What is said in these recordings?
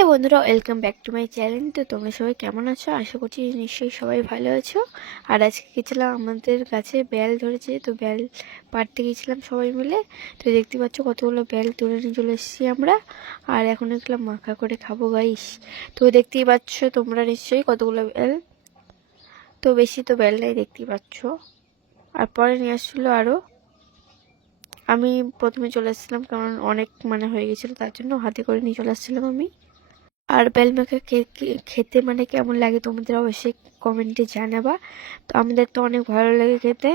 Hello বন্ধুরা, welcome back to my channel. তো তোমরা সবাই কেমন আছো? আশা করছি নিশ্চয়ই সবাই ভালো আছো। আর আজকে গেছিলাম, আমাদের গাছে বেল ধরেছে, তো বেল পাড়তে গেছিলাম সবাই মিলে। তো দেখতে পাচ্ছ কতগুলো বেল তুলে নিয়ে চলে এসেছি আমরা। আর এখন দেখলাম মাখা করে খাবো গাইস। তো দেখতেই পাচ্ছ তোমরা নিশ্চয়ই কতগুলো বেল। তো বেশি তো বেল নাই, দেখতেই পাচ্ছ। আর পরে নিয়ে আসছিলো আরও। আমি প্রথমে চলে এসেছিলাম, কারণ অনেক হয়ে গেছিলো, তার জন্য হাতে করে নিয়ে চলে আসছিলাম আমি। আর বেল মাখা খেতে কেমন লাগে তোমাদের অবশ্যই কমেন্টে জানাবা। তো আমাদের তো অনেক ভালো লাগে খেতে,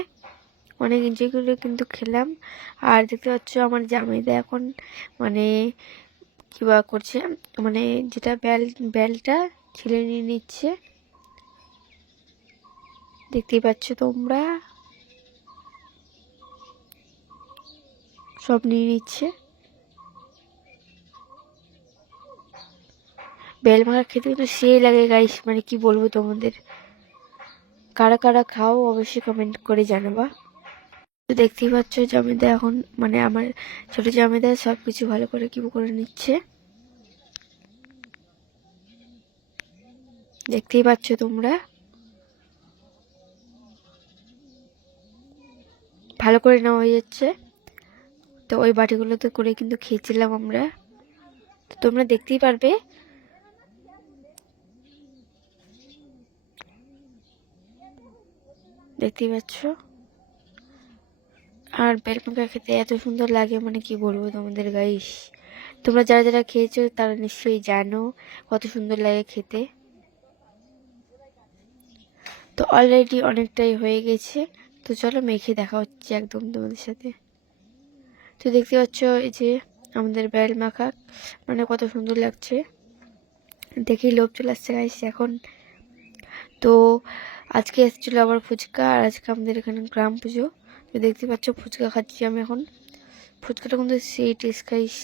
অনেক এনজয় করে কিন্তু খেলাম। আর দেখতে পাচ্ছ আমার জামাইদা এখন কিবা করছে, যেটা বেলটা ছিলে নিয়ে নিচ্ছে, দেখতেই পাচ্ছ তোমরা, সব নিয়ে নিচ্ছে। বেল মাখা খেতে কিন্তু সেই লাগে গাইস, কি বলবো তোমাদের। কারা কারা খাও অবশ্যই কমেন্ট করে জানাবা। তো দেখতেই পাচ্ছ জমিদার এখন আমার ছোট জমিদার সবকিছু ভালো করে কি করে নিচ্ছে, দেখতেই পাচ্ছ তোমরা। ভালো করে নেওয়া হয়ে যাচ্ছে। তো ওই বাটিগুলোতে করে কিন্তু খেয়েছিলাম আমরা, তো তোমরা দেখতেই পারবে। দেখতেই পাচ্ছ। আর বেল মাখা খেতে এত সুন্দর লাগে, কি বলবো তোমাদের গাইস। তোমরা যারা যারা খেয়েছো তারা নিশ্চয়ই জানো কত সুন্দর লাগে খেতে। তো অলরেডি অনেকটাই হয়ে গেছে, তো চলো মেখে দেখা হচ্ছে একদম তোমাদের সাথে। তো দেখতে পাচ্ছ এই যে আমাদের বেল মাখা কত সুন্দর লাগছে, দেখেই লোভ চলে আসছে গাইস এখন। তো আজকে এসেছিলো আবার ফুচকা, আর আজকে আমাদের এখানে গ্রাম পুজো। তো দেখতে পাচ্ছ ফুচকা খাচ্ছি আমি এখন। ফুচকাটা কিন্তু সেই টেস্ট গাইস,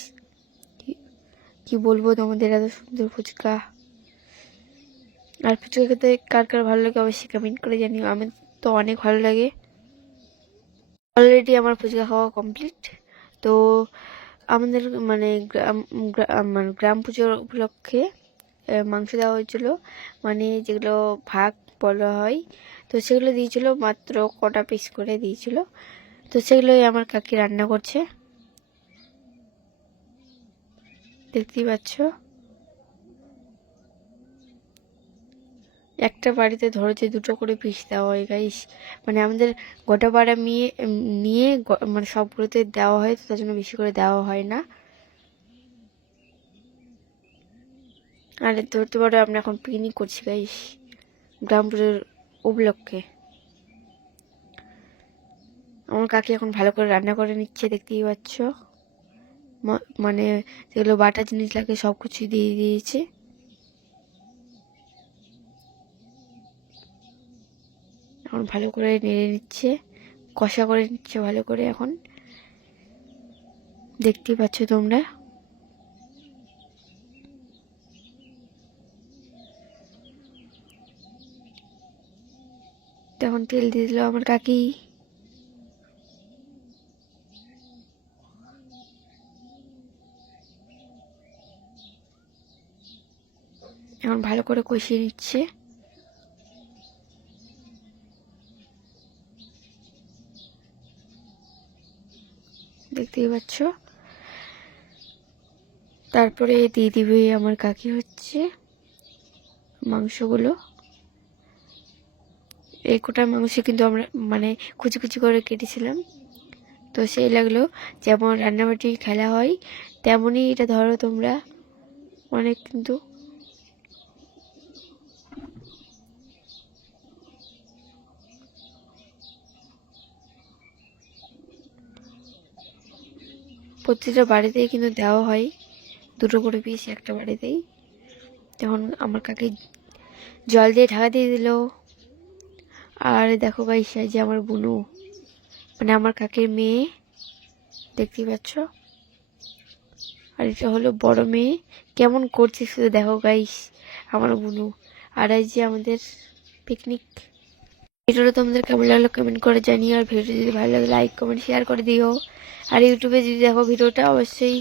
কি বলবো তোমাদের, এত সুন্দর ফুচকা। আর ফুচকা খেতে কার কার ভালো লাগে অবশ্যই কমেন্ট করে জানিও। আমি তো অনেক ভালো লাগে। অলরেডি আমার ফুচকা খাওয়া কমপ্লিট। তো আমাদের গ্রাম পুজোর উপলক্ষে মাংস দেওয়া হয়েছিল, যেগুলো ভাগ বলা হয়। তো সেগুলো দিয়েছিল, মাত্র কটা পিস করে দিয়েছিল। তো সেগুলোই আমার কাকি রান্না করছে, দেখতেই পাচ্ছ। একটা বাড়িতে ধরেছে দুটো করে পিস দেওয়া হয় গাইস, আমাদের গোটা পাড়া নিয়ে সবগুলোতে দেওয়া হয়, তো তার জন্য বেশি করে দেওয়া হয় না। আর ধরতে পারো আমরা এখন পিকনিক করছি গাইস গ্রাম পুজোর উপলক্ষে। আমার কাকি এখন ভালো করে রান্না করে নিচ্ছে, দেখতেই পাচ্ছ। যেগুলো বাটা জিনিস লাগে সব কিছু দিয়ে দিয়েছে। এখন ভালো করে নেড়ে নিচ্ছে, কষা করে নিচ্ছে ভালো করে এখন, দেখতেই পাচ্ছ তোমরা। তখন তেল দিয়ে দিল আমার কাকি। এখন ভালো করে কষিয়ে নিচ্ছে, দেখতেই পাচ্ছ। তারপরে দিয়ে দিবে আমার কাকি হচ্ছে মাংসগুলো। এই কোটা মাংস কিন্তু আমরা কুচি কুচি করে কেটেছিলাম। তো সেই লাগলো, যেমন রান্নাবাটি খেলা হয় তেমনই এটা ধরো তোমরা, অনেক কিন্তু প্রতিটা বাড়িতেই কিন্তু দেওয়া হয় দুটো করে পিস একটা বাড়িতেই। তখন আমার কাকি জল দিয়ে ঢাকা দিয়ে দিল। আর দেখো গাইস, যে আমার বুনু আমার কাকির মেয়ে, দেখতেই পাচ্ছ। আর এটা হলো বড় মেয়ে, কেমন করছে শুধু দেখো গাইস আমার বুনু। আর এই যে আমাদের পিকনিক ভিডিওটা তোমাদের কেমন লাগলো কমেন্ট করে জানিও, আর ভিডিও যদি ভালো লাগে লাইক কমেন্ট শেয়ার করে দিও। আর ইউটিউবে যদি দেখো ভিডিওটা অবশ্যই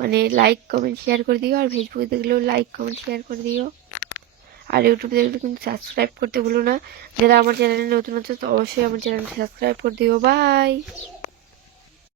মানে লাইক কমেন্ট শেয়ার করে দিও, আর ফেসবুকে দেখলেও লাইক কমেন্ট শেয়ার করে দিও। আর ইউটিউবে দেখলে কিন্তু সাবস্ক্রাইব করতে ভুলো না। যারা আমার চ্যানেলে নতুন আছে তো অবশ্যই আমার চ্যানেলটা সাবস্ক্রাইব করে দিও। বাই।